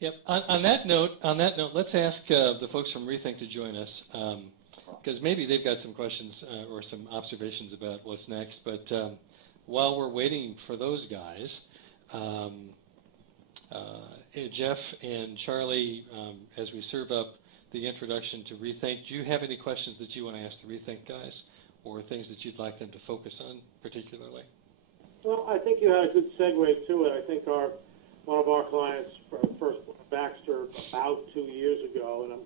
Yep. On that note, let's ask the folks from Rethink to join us, because maybe they've got some questions or some observations about what's next. But while we're waiting for those guys, Jeff and Charlie, as we serve up the introduction to Rethink, do you have any questions that you want to ask the Rethink guys, or things that you'd like them to focus on particularly? Well, I think you had a good segue to it. I think one of our clients first Baxter about 2 years ago, and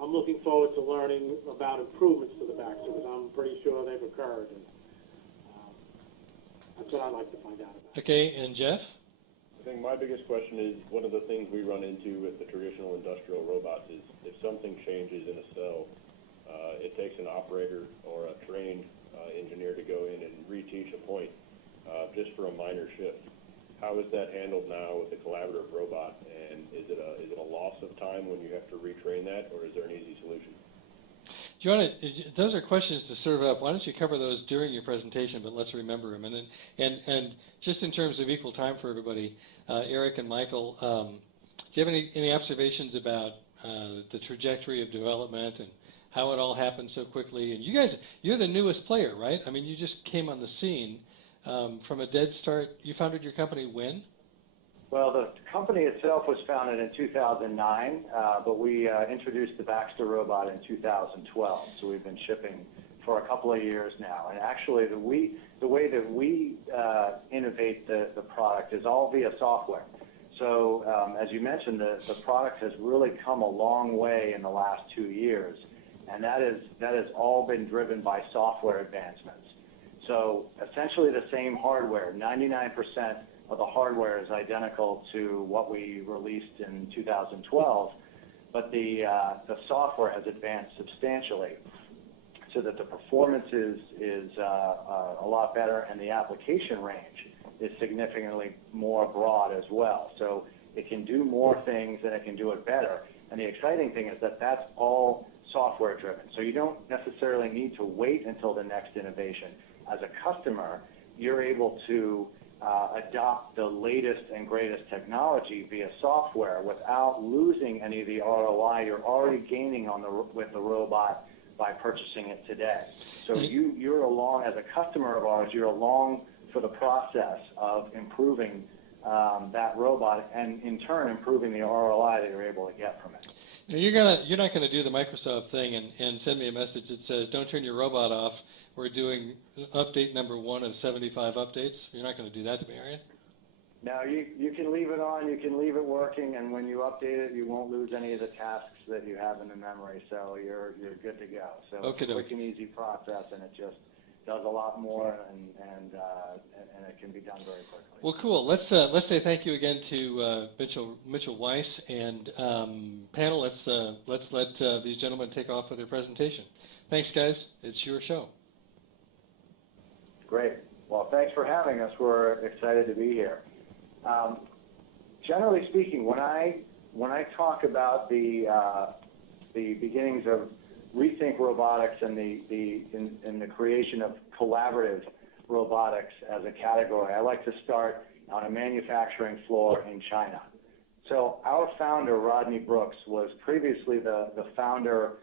I'm looking forward to learning about improvements to the Baxter, because I'm pretty sure they've occurred, and that's what I'd like to find out about. Okay, and Jeff? I think my biggest question is, one of the things we run into with the traditional industrial robots is if something changes in a cell, it takes an operator or a trained engineer to go in and reteach a point just for a minor shift. How is that handled now with the collaborative robot, and is it a loss of time when you have to retrain that, or is there an easy solution? Do you want to? Those are questions to serve up. Why don't you cover those during your presentation? But let's remember them. And just in terms of equal time for everybody, Eric and Michael, do you have any observations about the trajectory of development and how it all happened so quickly? And you guys, you're the newest player, right? I mean, you just came on the scene from a dead start. You founded your company when? Well, the company itself was founded in 2009, but we introduced the Baxter robot in 2012. So we've been shipping for a couple of years now. And actually, the way that we innovate the product is all via software. So as you mentioned, the product has really come a long way in the last 2 years, and that has all been driven by software advancements. So essentially the same hardware, 99% of the hardware is identical to what we released in 2012, but the software has advanced substantially so that the performance is a lot better, and the application range is significantly more broad as well. So it can do more things and it can do it better. And the exciting thing is that that's all software driven. So you don't necessarily need to wait until the next innovation. As a customer, you're able to adopt the latest and greatest technology via software without losing any of the ROI you're already gaining with the robot by purchasing it today. So you're along, as a customer of ours, you're along for the process of improving that robot, and in turn improving the ROI that you're able to get from it. You're not going to do the Microsoft thing and send me a message that says, don't turn your robot off. We're doing update number 1 of 75 updates. You're not going to do that to me, are you? No, you can leave it on, you can leave it working, and when you update it, you won't lose any of the tasks that you have in the memory, so you're good to go. So it's a quick and easy process, and it just does a lot more, and it can be done very quickly. Well, cool. Let's say thank you again to Mitchell Weiss, and panel. Let's let these gentlemen take off with their presentation. Thanks, guys. It's your show. Great. Well, thanks for having us. We're excited to be here. Generally speaking, when I talk about the beginnings of Rethink Robotics and the creation of collaborative robotics as a category, I like to start on a manufacturing floor in China. So our founder, Rodney Brooks, was previously the founder,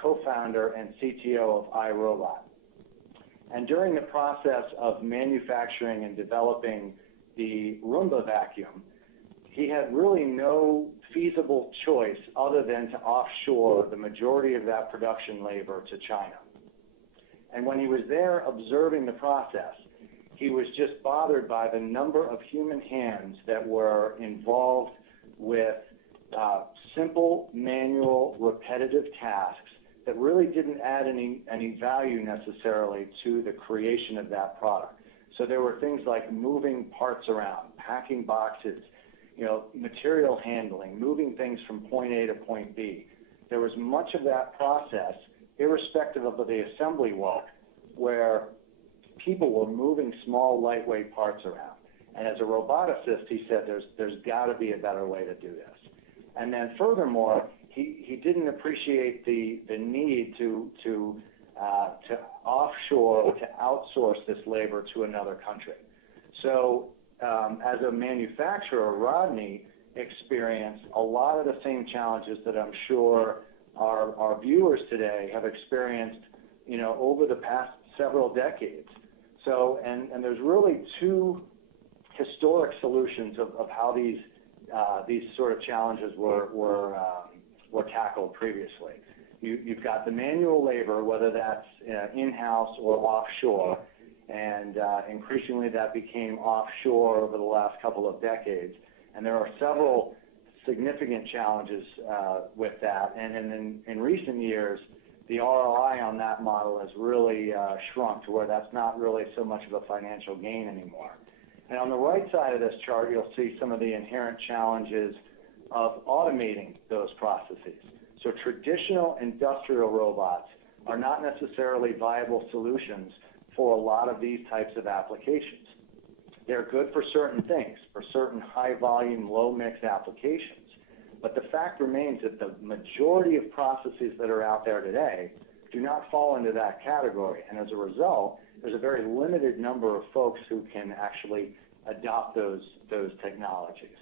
co-founder, and CTO of iRobot. And during the process of manufacturing and developing the Roomba vacuum, he had really no feasible choice other than to offshore the majority of that production labor to China. And when he was there observing the process, he was just bothered by the number of human hands that were involved with simple, manual, repetitive tasks that really didn't add any value necessarily to the creation of that product. So there were things like moving parts around, packing boxes, material handling, moving things from point A to point B. There was much of that process, irrespective of the assembly walk, where people were moving small, lightweight parts around. And as a roboticist, he said there's got to be a better way to do this. And then furthermore, he didn't appreciate the need to offshore, to outsource this labor to another country. So as a manufacturer, Rodney experience a lot of the same challenges that I'm sure our viewers today have experienced, over the past several decades. So, and there's really two historic solutions of how these sort of challenges were tackled previously. You've got the manual labor, whether that's in-house or offshore, and increasingly that became offshore over the last couple of decades. And there are several significant challenges with that. And in recent years, the ROI on that model has really shrunk to where that's not really so much of a financial gain anymore. And on the right side of this chart, you'll see some of the inherent challenges of automating those processes. So traditional industrial robots are not necessarily viable solutions for a lot of these types of applications. They're good for certain things, for certain high-volume, low-mix applications. But the fact remains that the majority of processes that are out there today do not fall into that category. And as a result, there's a very limited number of folks who can actually adopt those technologies,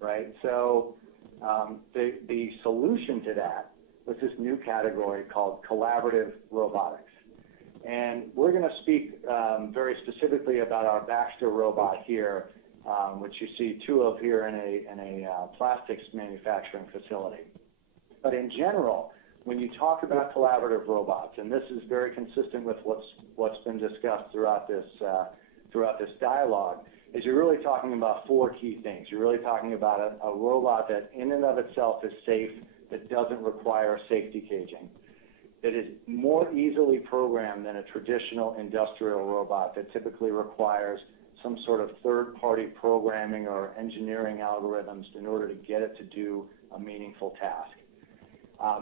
right? So the solution to that was this new category called collaborative robotics. And we're going to speak very specifically about our Baxter robot here, which you see two of here in a plastics manufacturing facility. But in general, when you talk about collaborative robots, and this is very consistent with what's been discussed throughout this dialogue, is you're really talking about four key things. You're really talking about a robot that in and of itself is safe, that doesn't require safety caging, that is more easily programmed than a traditional industrial robot that typically requires some sort of third-party programming or engineering algorithms in order to get it to do a meaningful task.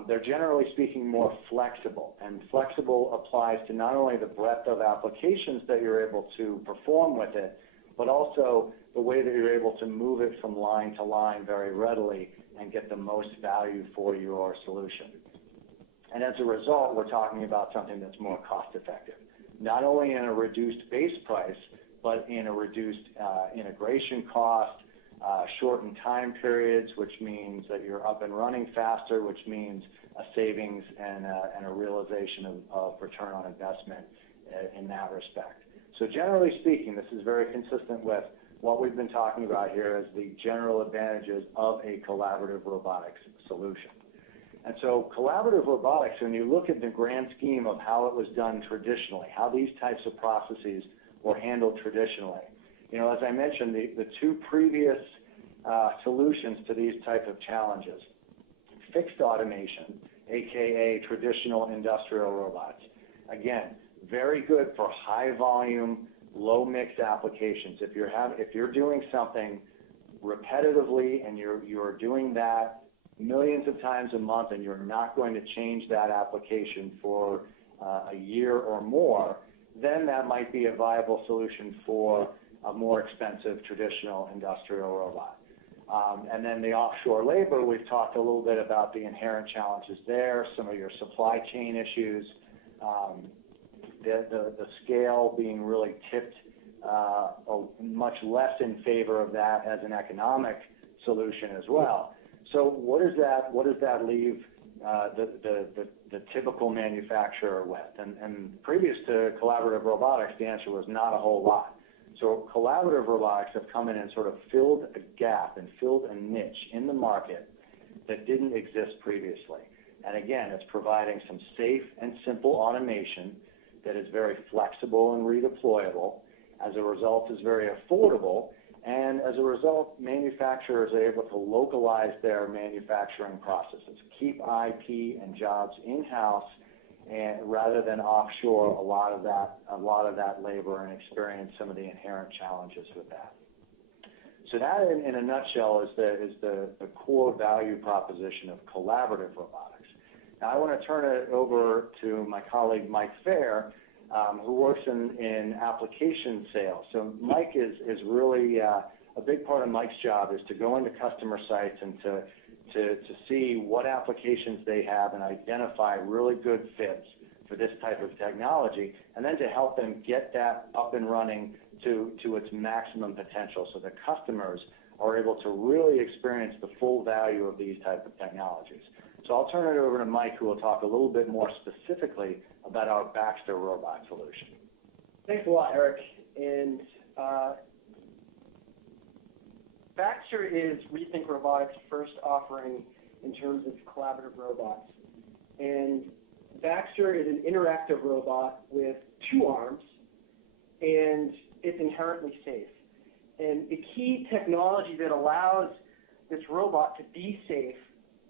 They're generally speaking more flexible, and flexible applies to not only the breadth of applications that you're able to perform with it, but also the way that you're able to move it from line to line very readily and get the most value for your solution. And as a result, we're talking about something that's more cost-effective, not only in a reduced base price, but in a reduced integration cost, shortened time periods, which means that you're up and running faster, which means a savings and a realization of return on investment in that respect. So generally speaking, this is very consistent with what we've been talking about here as the general advantages of a collaborative robotics solution. And so collaborative robotics, when you look at the grand scheme of how it was done traditionally, how these types of processes were handled traditionally, as I mentioned, the two previous solutions to these type of challenges, fixed automation, aka traditional industrial robots, again, very good for high volume, low mix applications. If you're doing something repetitively and you're doing that millions of times a month and you're not going to change that application for a year or more, then that might be a viable solution for a more expensive traditional industrial robot. And then the offshore labor, we've talked a little bit about the inherent challenges there, some of your supply chain issues, the scale being really tipped much less in favor of that as an economic solution as well. So what does that leave the typical manufacturer with? And previous to collaborative robotics, the answer was not a whole lot. So collaborative robotics have come in and sort of filled a gap and filled a niche in the market that didn't exist previously. And again, it's providing some safe and simple automation that is very flexible and redeployable. As a result, is very affordable. And as a result, manufacturers are able to localize their manufacturing processes, keep IP and jobs in-house, and rather than offshore a lot of that labor and experience some of the inherent challenges with that. So that, in a nutshell, is the core value proposition of collaborative robotics. Now, I want to turn it over to my colleague Mike Fair, who works in application sales. So Mike is really a big part of Mike's job is to go into customer sites and to see what applications they have and identify really good fits for this type of technology, and then to help them get that up and running to its maximum potential so the customers are able to really experience the full value of these type of technologies. So I'll turn it over to Mike, who will talk a little bit more specifically about our Baxter robot solution. Thanks a lot, Eric. And Baxter is Rethink Robotics' first offering in terms of collaborative robots. And Baxter is an interactive robot with 2 arms, and it's inherently safe. And the key technology that allows this robot to be safe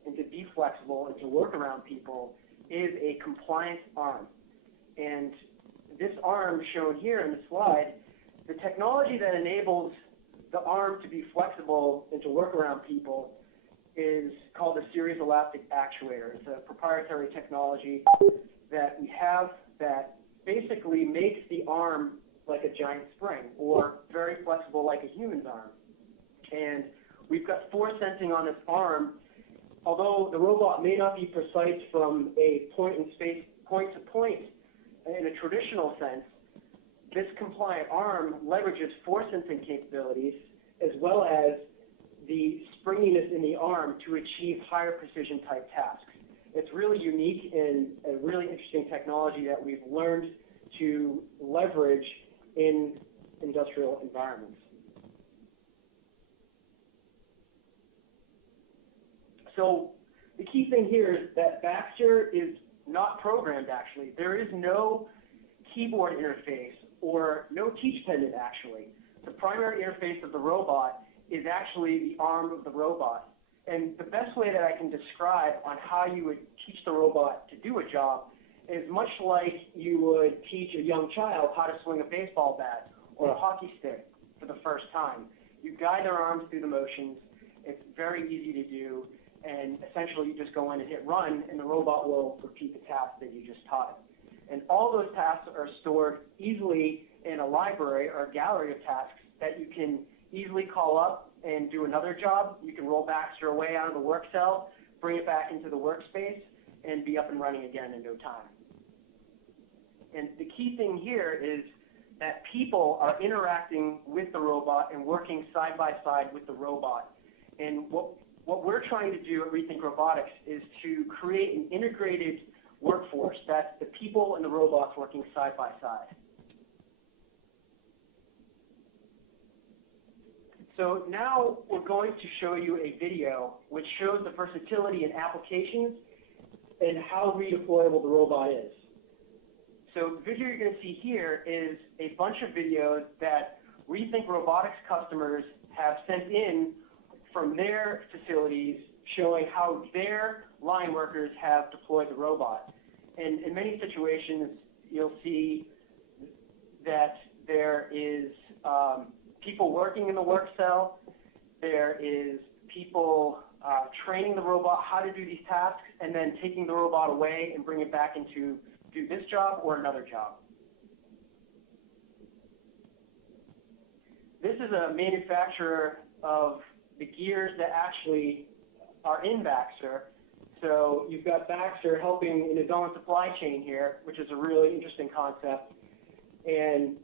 and to be flexible and to work around people is a compliant arm. And this arm shown here in the slide, the technology that enables the arm to be flexible and to work around people is called a series elastic actuator. It's a proprietary technology that we have that basically makes the arm like a giant spring, or very flexible like a human's arm. And we've got force sensing on this arm. Although the robot may not be precise from a point in space, point to point in a traditional sense, this compliant arm leverages force sensing capabilities as well as the springiness in the arm to achieve higher precision type tasks. It's really unique and a really interesting technology that we've learned to leverage in industrial environments. So the key thing here is that Baxter is not programmed, actually. There is no keyboard interface or no teach pendant, actually. The primary interface of the robot is actually the arm of the robot. And the best way that I can describe on how you would teach the robot to do a job is much like you would teach a young child how to swing a baseball bat or a hockey stick for the first time. You guide their arms through the motions. It's very easy to do. And essentially, you just go in and hit run, and the robot will repeat the task that you just taught it. And all those tasks are stored easily in a library or a gallery of tasks that you can easily call up and do another job. You can roll Baxter away out of the work cell, bring it back into the workspace, and be up and running again in no time. And the key thing here is that people are interacting with the robot and working side by side with the robot. And what we're trying to do at Rethink Robotics is to create an integrated workforce that's the people and the robots working side by side. So now we're going to show you a video which shows the versatility in applications and how redeployable the robot is. So the video you're going to see here is a bunch of videos that Rethink Robotics customers have sent in from their facilities showing how their line workers have deployed the robot. And in many situations, you'll see that there is people working in the work cell, there is people training the robot how to do these tasks, and then taking the robot away and bring it back into do this job or another job. This is a manufacturer of the gears that actually are in Baxter. So you've got Baxter helping in his own supply chain here, which is a really interesting concept. And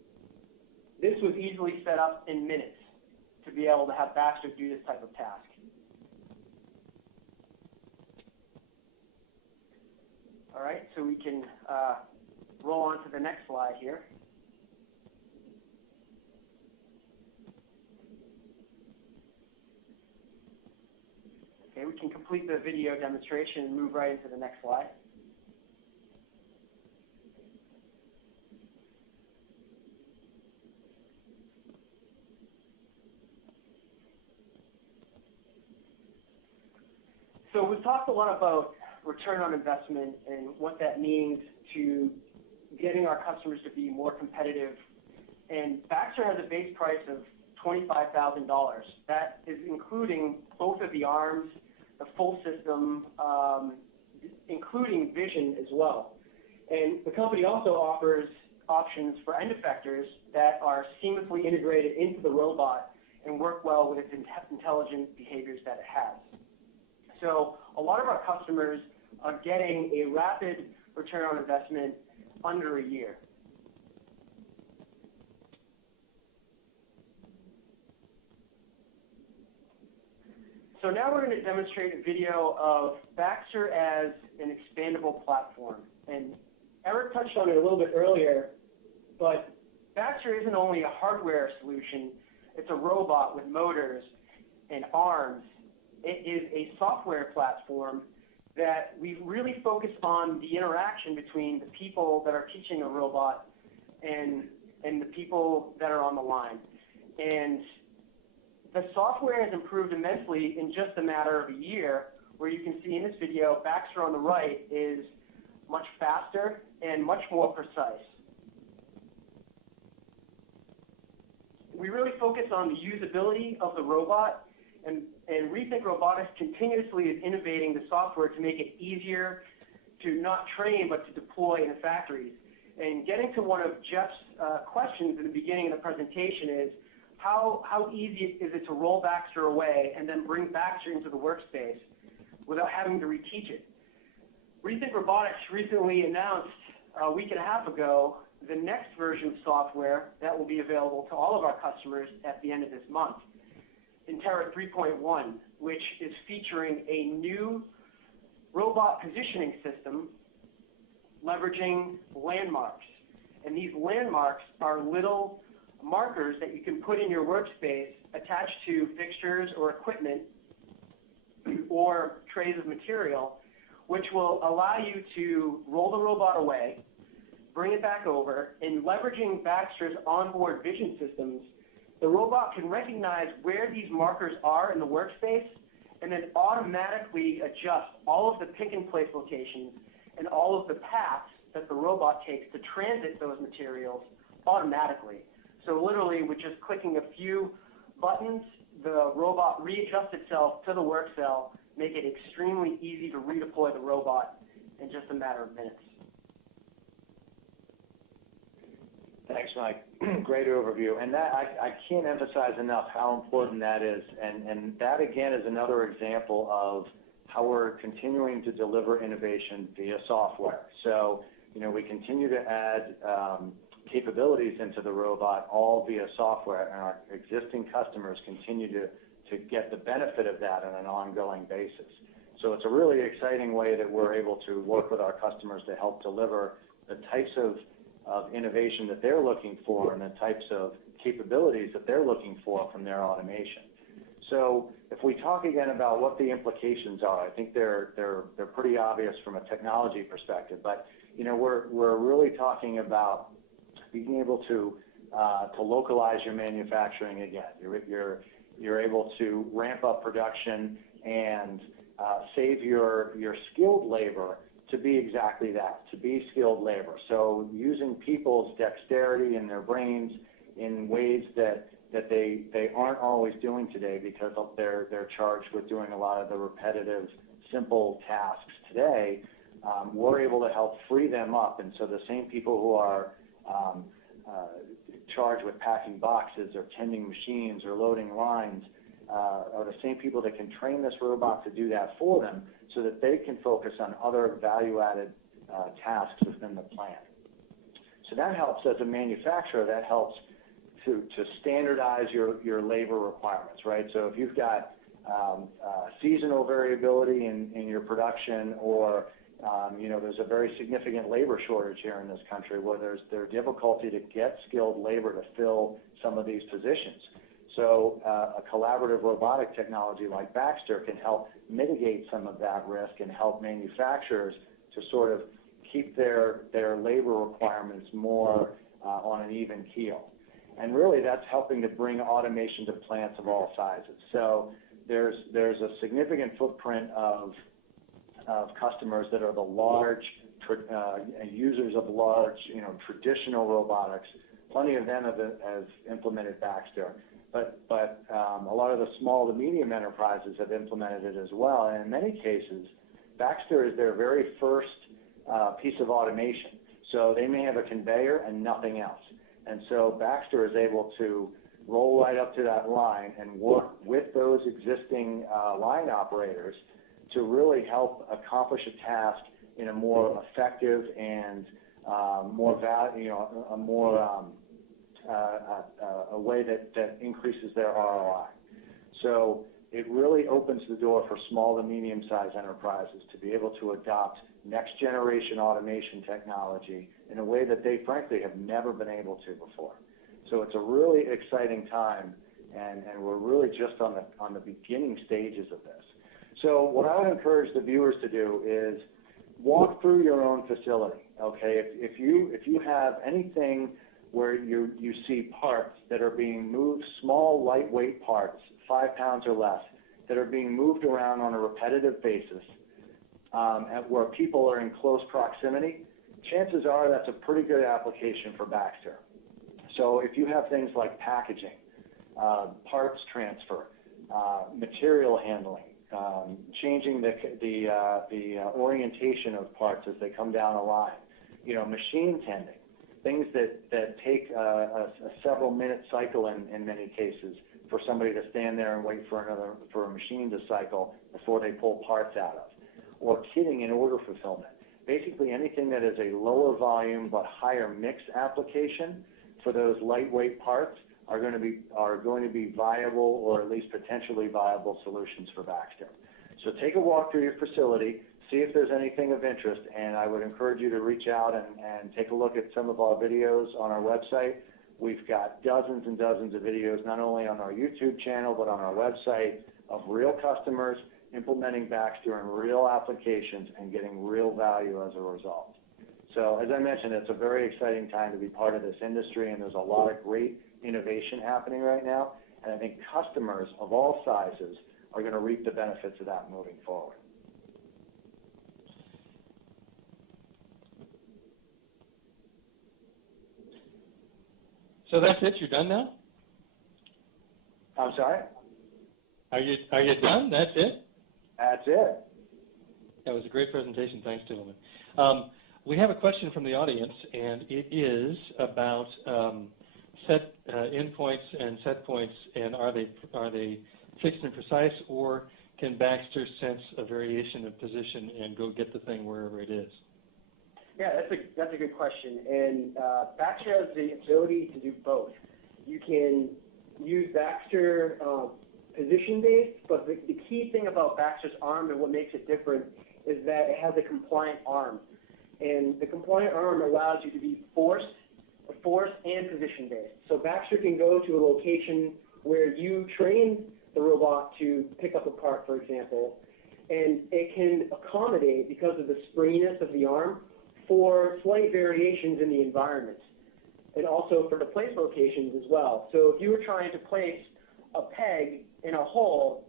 this was easily set up in minutes to be able to have Baxter do this type of task. All right, so we can roll on to the next slide here. Okay, we can complete the video demonstration and move right into the next slide. So we've talked a lot about return on investment and what that means to getting our customers to be more competitive. And Baxter has a base price of $25,000. That is including both of the arms, the full system, including vision as well. And the company also offers options for end effectors that are seamlessly integrated into the robot and work well with its intelligent behaviors that it has. So a lot of our customers are getting a rapid return on investment under a year. So now we're going to demonstrate a video of Baxter as an expandable platform. And Eric touched on it a little bit earlier, but Baxter isn't only a hardware solution, it's a robot with motors and arms. It is a software platform that we really focus on the interaction between the people that are teaching a robot and the people that are on the line. And the software has improved immensely in just a matter of a year, where you can see in this video, Baxter on the right is much faster and much more precise. We really focus on the usability of the robot, and Rethink Robotics continuously is innovating the software to make it easier to not train but to deploy in the factories. And getting to one of Jeff's questions in the beginning of the presentation is, how easy is it to roll Baxter away and then bring Baxter into the workspace without having to reteach it? Rethink Robotics recently announced a week and a half ago the next version of software that will be available to all of our customers at the end of this month, Intera 3.1, which is featuring a new robot positioning system leveraging landmarks. And these landmarks are little markers that you can put in your workspace attached to fixtures or equipment or trays of material, which will allow you to roll the robot away, bring it back over, and leveraging Baxter's onboard vision systems, the robot can recognize where these markers are in the workspace and then automatically adjust all of the pick-and-place locations and all of the paths that the robot takes to transit those materials automatically. So literally, with just clicking a few buttons, the robot readjusts itself to the work cell, make it extremely easy to redeploy the robot in just a matter of minutes. Thanks, Mike. Great overview. And that I can't emphasize enough how important that is. And that, again, is another example of how we're continuing to deliver innovation via software. So, we continue to add capabilities into the robot, all via software, and our existing customers continue to get the benefit of that on an ongoing basis. So it's a really exciting way that we're able to work with our customers to help deliver the types of innovation that they're looking for and the types of capabilities that they're looking for from their automation. So if we talk again about what the implications are, I think they're pretty obvious from a technology perspective, but we're really talking about being able to localize your manufacturing again. You're able to ramp up production and save your skilled labor to be exactly that, to be skilled labor. So using people's dexterity and their brains in ways that they aren't always doing today because they're charged with doing a lot of the repetitive, simple tasks today, we're able to help free them up. And so the same people who are charged with packing boxes or tending machines or loading lines are the same people that can train this robot to do that for them so that they can focus on other value-added tasks within the plant. So that helps as a manufacturer, that helps to standardize your labor requirements, right? So if you've got seasonal variability in your production or there's a very significant labor shortage here in this country where there's difficulty to get skilled labor to fill some of these positions. So a collaborative robotic technology like Baxter can help mitigate some of that risk and help manufacturers to sort of keep their labor requirements more on an even keel. And really that's helping to bring automation to plants of all sizes. So there's a significant footprint of customers that are the large users of large, traditional robotics. Plenty of them have implemented Baxter, but a lot of the small to medium enterprises have implemented it as well. And in many cases, Baxter is their very first piece of automation. So they may have a conveyor and nothing else. And so Baxter is able to roll right up to that line and work with those existing line operators to really help accomplish a task in a more effective and a way that increases their ROI. So it really opens the door for small to medium-sized enterprises to be able to adopt next-generation automation technology in a way that they, frankly, have never been able to before. So it's a really exciting time, and we're really just on the beginning stages of this. So what I would encourage the viewers to do is walk through your own facility, okay? If you have anything where you see parts that are being moved, small, lightweight parts, 5 pounds or less, that are being moved around on a repetitive basis, where people are in close proximity, chances are that's a pretty good application for Baxter. So if you have things like packaging, parts transfer, material handling, changing the orientation of parts as they come down a line, machine tending, things that take a several minute cycle in many cases for somebody to stand there and wait for a machine to cycle before they pull parts out of, or kitting and order fulfillment. Basically anything that is a lower volume but higher mix application for those lightweight parts are going to be viable, or at least potentially viable, solutions for Baxter. So take a walk through your facility, see if there's anything of interest, and I would encourage you to reach out and take a look at some of our videos on our website. We've got dozens and dozens of videos, not only on our YouTube channel, but on our website, of real customers implementing Baxter in real applications and getting real value as a result. So as I mentioned, it's a very exciting time to be part of this industry, and there's a lot of great innovation happening right now, and I think customers of all sizes are going to reap the benefits of that moving forward. So that's it? You're done now? I'm sorry? Are you done? That's it? That's it. That was a great presentation. Thanks, gentlemen. We have a question from the audience, and it is about set endpoints and set points, and are they fixed and precise, or can Baxter sense a variation of position and go get the thing wherever it is? Yeah, that's a good question. And Baxter has the ability to do both. You can use Baxter position-based, but the key thing about Baxter's arm and what makes it different is that it has a compliant arm. And the compliant arm allows you to be force and position-based. So Baxter can go to a location where you train the robot to pick up a part, for example, and it can accommodate, because of the springiness of the arm, for slight variations in the environment, and also for the place locations as well. So if you were trying to place a peg in a hole,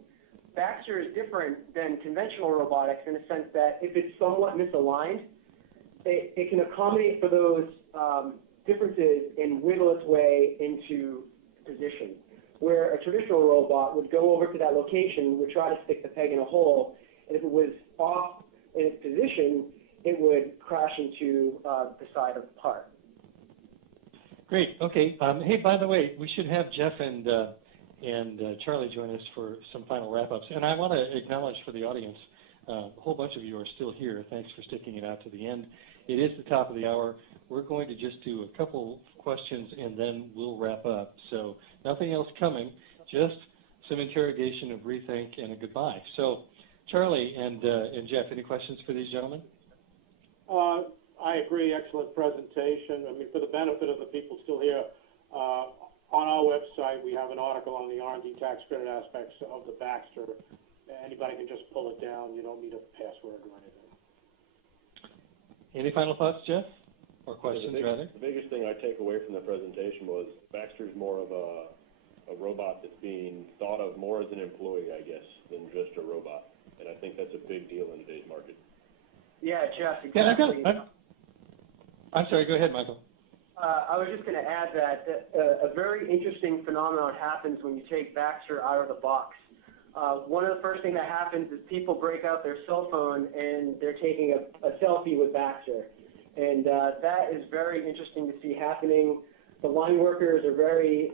Baxter is different than conventional robotics in the sense that if it's somewhat misaligned, it can accommodate for those differences and wiggle its way into position. Where a traditional robot would go over to that location, would try to stick the peg in a hole, and if it was off in its position, it would crash into the side of the part. Great. Okay. Hey, by the way, we should have Jeff and Charlie join us for some final wrap-ups. And I want to acknowledge for the audience, a whole bunch of you are still here. Thanks for sticking it out to the end. It is the top of the hour. We're going to just do a couple questions, and then we'll wrap up. So nothing else coming, just some interrogation of rethink and a goodbye. So Charlie and Jeff, any questions for these gentlemen? I agree. Excellent presentation. I mean, for the benefit of the people still here, on our website, we have an article on the R&D tax credit aspects of the Baxter. Anybody can just pull it down. You don't need a password or anything. Any final thoughts, Jeff? Or questions, rather? The biggest thing I take away from the presentation was Baxter's more of a robot that's being thought of more as an employee, I guess, than just a robot. And I think that's a big deal in today's market. Yeah, Jeff, exactly. I'm sorry, go ahead, Michael. I was just going to add that a very interesting phenomenon happens when you take Baxter out of the box. One of the first things that happens is people break out their cell phone and they're taking a selfie with Baxter. And that is very interesting to see happening. The line workers are very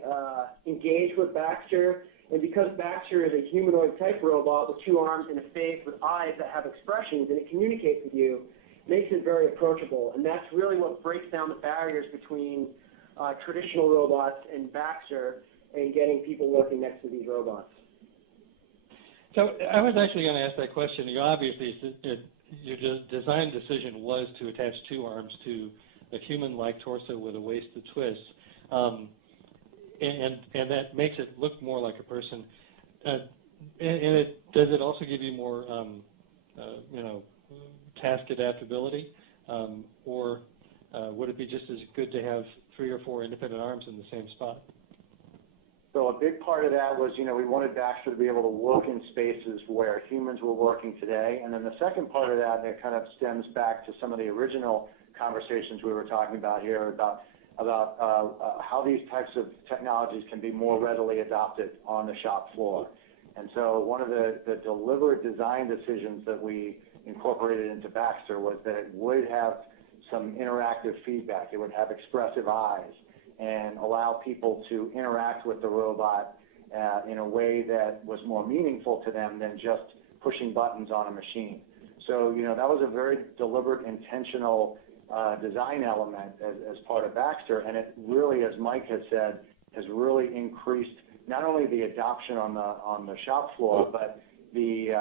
engaged with Baxter. And because Baxter is a humanoid-type robot with 2 arms and a face with eyes that have expressions and it communicates with you, makes it very approachable. And that's really what breaks down the barriers between traditional robots and Baxter and getting people working next to these robots. So I was actually going to ask that question. You obviously, your design decision was to attach two arms to a human-like torso with a waist that twists, and that makes it look more like a person. And does it also give you more, task adaptability, or would it be just as good to have 3 or 4 independent arms in the same spot? So a big part of that was, we wanted Baxter to be able to work in spaces where humans were working today. And then the second part of that kind of stems back to some of the original conversations we were talking about here about how these types of technologies can be more readily adopted on the shop floor. And so one of the deliberate design decisions that we incorporated into Baxter was that it would have some interactive feedback. It would have expressive eyes and allow people to interact with the robot in a way that was more meaningful to them than just pushing buttons on a machine. So, that was a very deliberate, intentional design element as part of Baxter, and it really, as Mike has said, has really increased not only the adoption on the shop floor, but the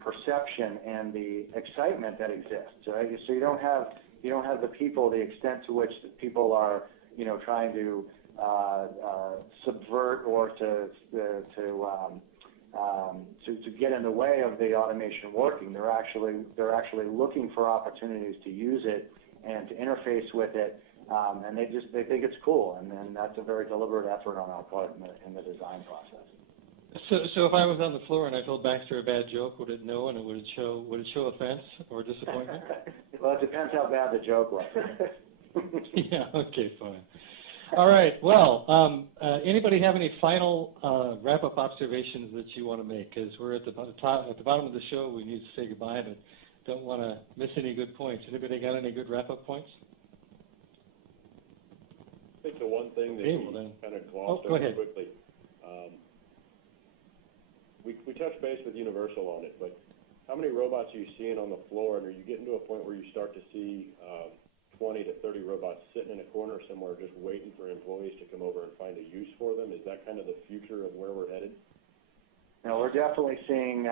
perception and the excitement that exists. Right? So you don't have the people, the extent to which the people are, trying to subvert or to get in the way of the automation working. They're actually looking for opportunities to use it and to interface with it, and they think it's cool, and that's a very deliberate effort on our part in the design process. So if I was on the floor and I told Baxter a bad joke, would it know, and would it show offense or disappointment? Well, it depends how bad the joke was. Yeah. Okay. Fine. All right. Well, anybody have any final wrap-up observations that you want to make? Because we're at the bottom of the show, we need to say goodbye, but don't want to miss any good points. Anybody got any good wrap-up points? I think the one thing that we kind of glossed go over ahead. quickly, we touched base with Universal on it, but how many robots are you seeing on the floor, and are you getting to a point where you start to see 20 to 30 robots sitting in a corner somewhere just waiting for employees to come over and find a use for them? Is that kind of the future of where we're headed? No, we're definitely seeing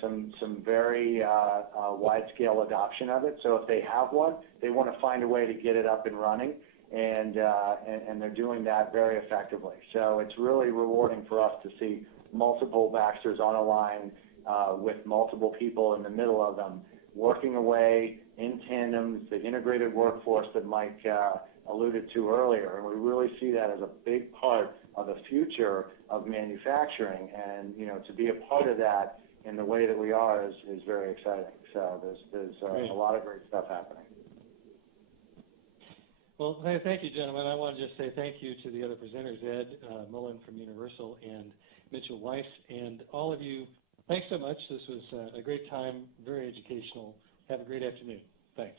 some very wide-scale adoption of it. So if they have one, they want to find a way to get it up and running, and they're doing that very effectively. So it's really rewarding for us to see multiple Baxters on a line with multiple people in the middle of them, working away in tandem, the integrated workforce that Mike alluded to earlier. And we really see that as a big part of the future of manufacturing. And, to be a part of that in the way that we are is very exciting. So there's a lot of great stuff happening. Well, thank you, gentlemen. I want to just say thank you to the other presenters, Ed Mullen from Universal and Mitchell Weiss, and all of you. Thanks so much. This was a great time, very educational. Have a great afternoon. Thanks.